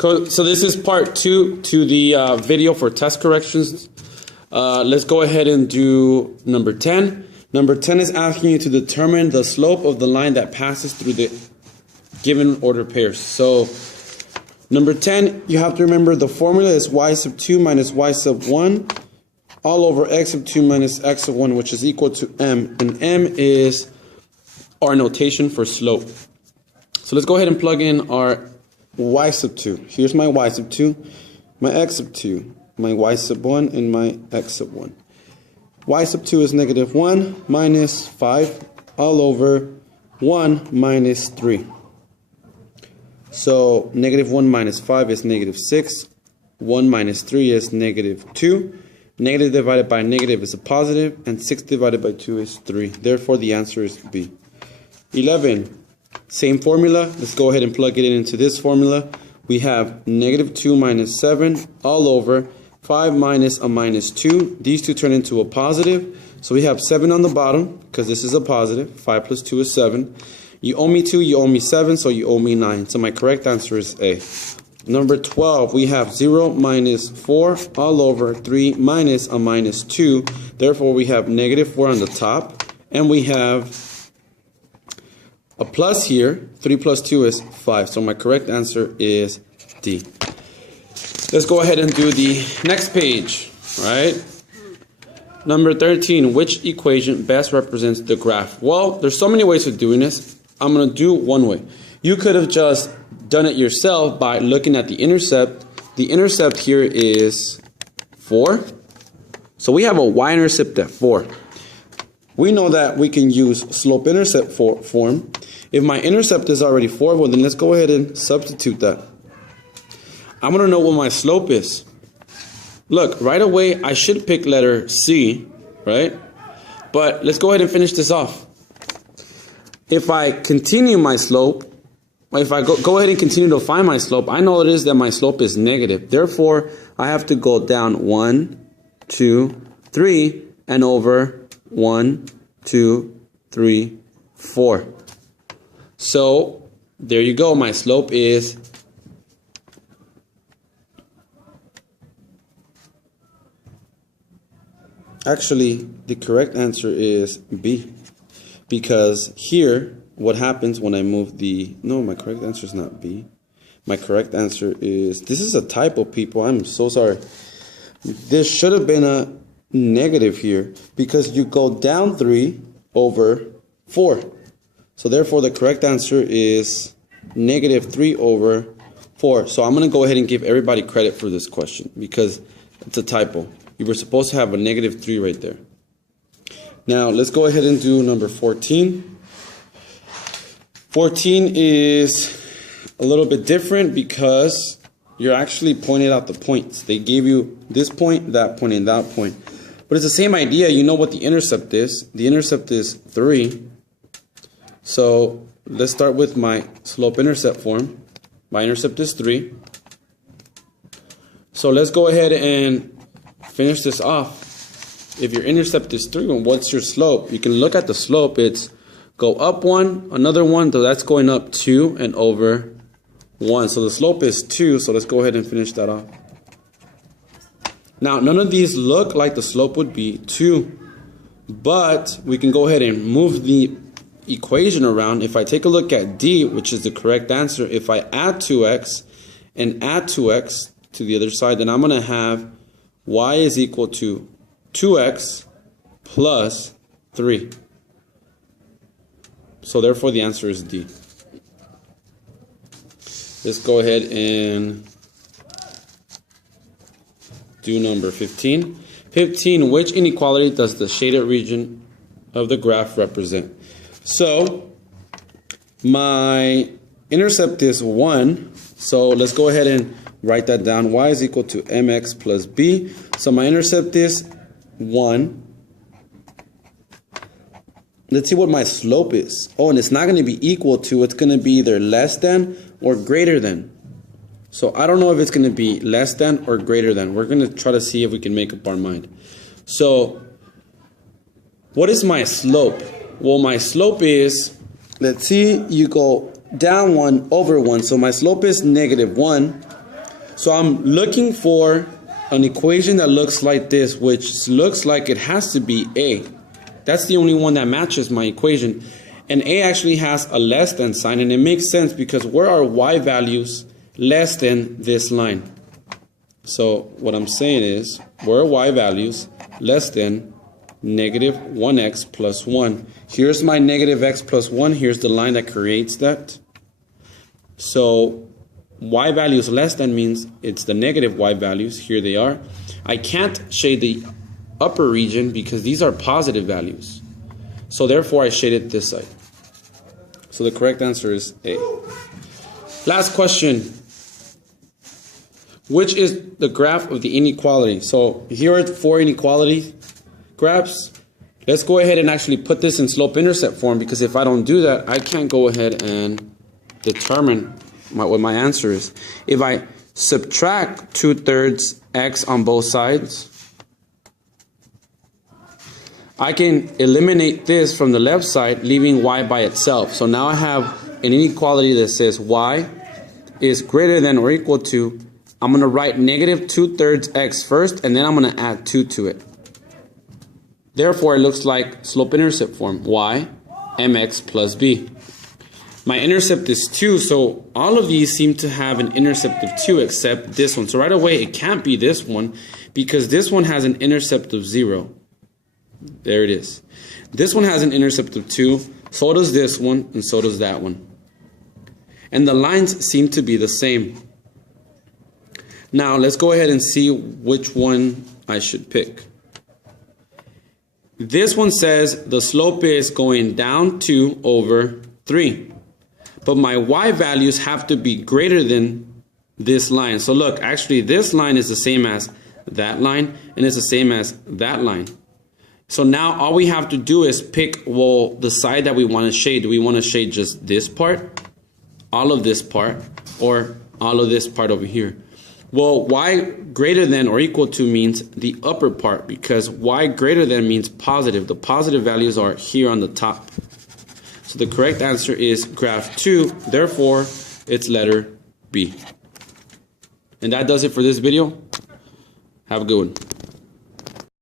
So this is part 2 to the video for test corrections. Let's go ahead and do number 10. Number 10 is asking you to determine the slope of the line that passes through the given order pairs. So number 10, you have to remember the formula is y sub 2 minus y sub 1 all over x sub 2 minus x sub 1, which is equal to m. And m is our notation for slope. So let's go ahead and plug in our y sub 2. Here's my y sub 2, my x sub 2, my y sub 1, and my x sub 1. Y sub 2 is negative 1 minus 5 all over 1 minus 3. So negative 1 minus 5 is negative 6. 1 minus 3 is negative 2. Negative divided by negative is a positive, and 6 divided by 2 is 3. Therefore, the answer is B. 11. Same formula. Let's go ahead and plug it into this formula. We have negative 2 minus 7 all over 5 minus a minus 2. These two turn into a positive. So we have 7 on the bottom because this is a positive. 5 plus 2 is 7. You owe me 2, you owe me 7, so you owe me 9. So my correct answer is A. Number 12, we have 0 minus 4 all over 3 minus a minus 2. Therefore, we have negative 4 on the top. And we have a plus here. 3 plus 2 is 5. So my correct answer is D. Let's go ahead and do the next page, right? Number 13, which equation best represents the graph? Well, there's so many ways of doing this. I'm going to do one way. You could have just done it yourself by looking at the intercept. The intercept here is 4. So we have a y-intercept at 4. We know that we can use slope-intercept form. If my intercept is already 4, well, then let's go ahead and substitute that. I'm going to know what my slope is. Look, right away, I should pick letter C, right? But let's go ahead and finish this off. If I continue my slope, if I go ahead and continue to find my slope, I know it is that my slope is negative. Therefore, I have to go down 1, 2, 3, and over 1, 2, 3, 4. So, there you go. My slope is actually, the correct answer is B. Because here, what happens when I move the... No, my correct answer is not B. My correct answer is... This is a typo, people. I'm so sorry. This should have been a negative here. Because you go down 3 over 4. So therefore, the correct answer is negative 3 over 4. So I'm going to go ahead and give everybody credit for this question. Because it's a typo. You were supposed to have a negative 3 right there. Now, let's go ahead and do number 14. 14 is a little bit different because you're actually pointing out the points. They gave you this point, that point, and that point. But it's the same idea. You know what the intercept is. The intercept is 3. So let's start with my slope-intercept form. My intercept is 3. So let's go ahead and finish this off. If your intercept is 3, well, what's your slope? You can look at the slope. It's go up 1, another 1, so that's going up 2 and over 1. So the slope is 2, so let's go ahead and finish that off. Now, none of these look like the slope would be 2, but we can go ahead and move the equation around. If I take a look at D, which is the correct answer, if I add 2x and add 2x to the other side, then I'm going to have y is equal to 2x plus 3. So therefore the answer is D. Let's go ahead and do number 15. 15, which inequality does the shaded region of the graph represent? So my intercept is 1. So let's go ahead and write that down. Y is equal to mx plus b. So my intercept is 1. Let's see what my slope is. Oh, and it's not going to be equal to, it's going to be either less than or greater than. So I don't know if it's going to be less than or greater than. We're going to try to see if we can make up our mind. So what is my slope? Well, my slope is, let's see, you go down 1 over 1. So my slope is negative 1. So I'm looking for an equation that looks like this, which looks like it has to be A. That's the only one that matches my equation. And A actually has a less than sign, and it makes sense because where are y values less than this line? So what I'm saying is, where are y values less than negative 1x plus 1? Here's my negative x plus 1. Here's the line that creates that. So y values less than means it's the negative y values. Here they are. I can't shade the upper region because these are positive values. So therefore I shaded this side. So the correct answer is A. Last question. Which is the graph of the inequality? So here are 4 inequality graphs. Let's go ahead and actually put this in slope-intercept form, because if I don't do that, I can't go ahead and determine what my answer is. If I subtract 2/3 x on both sides, I can eliminate this from the left side, leaving y by itself. So now I have an inequality that says y is greater than or equal to, I'm going to write negative 2/3 x first, and then I'm going to add 2 to it. Therefore, it looks like slope-intercept form, y mx plus b. My intercept is 2, so all of these seem to have an intercept of 2 except this one. So right away, it can't be this one because this one has an intercept of 0. There it is. This one has an intercept of 2, so does this one, and so does that one. And the lines seem to be the same. Now, let's go ahead and see which one I should pick. This one says the slope is going down 2 over 3. But my y values have to be greater than this line. So look, actually this line is the same as that line, and it's the same as that line. So now all we have to do is pick, well, the side that we want to shade. Do we want to shade just this part, all of this part, or all of this part over here? Well, y greater than or equal to means the upper part, because y greater than means positive. The positive values are here on the top. So the correct answer is graph 2. Therefore, it's letter B. And that does it for this video. Have a good one.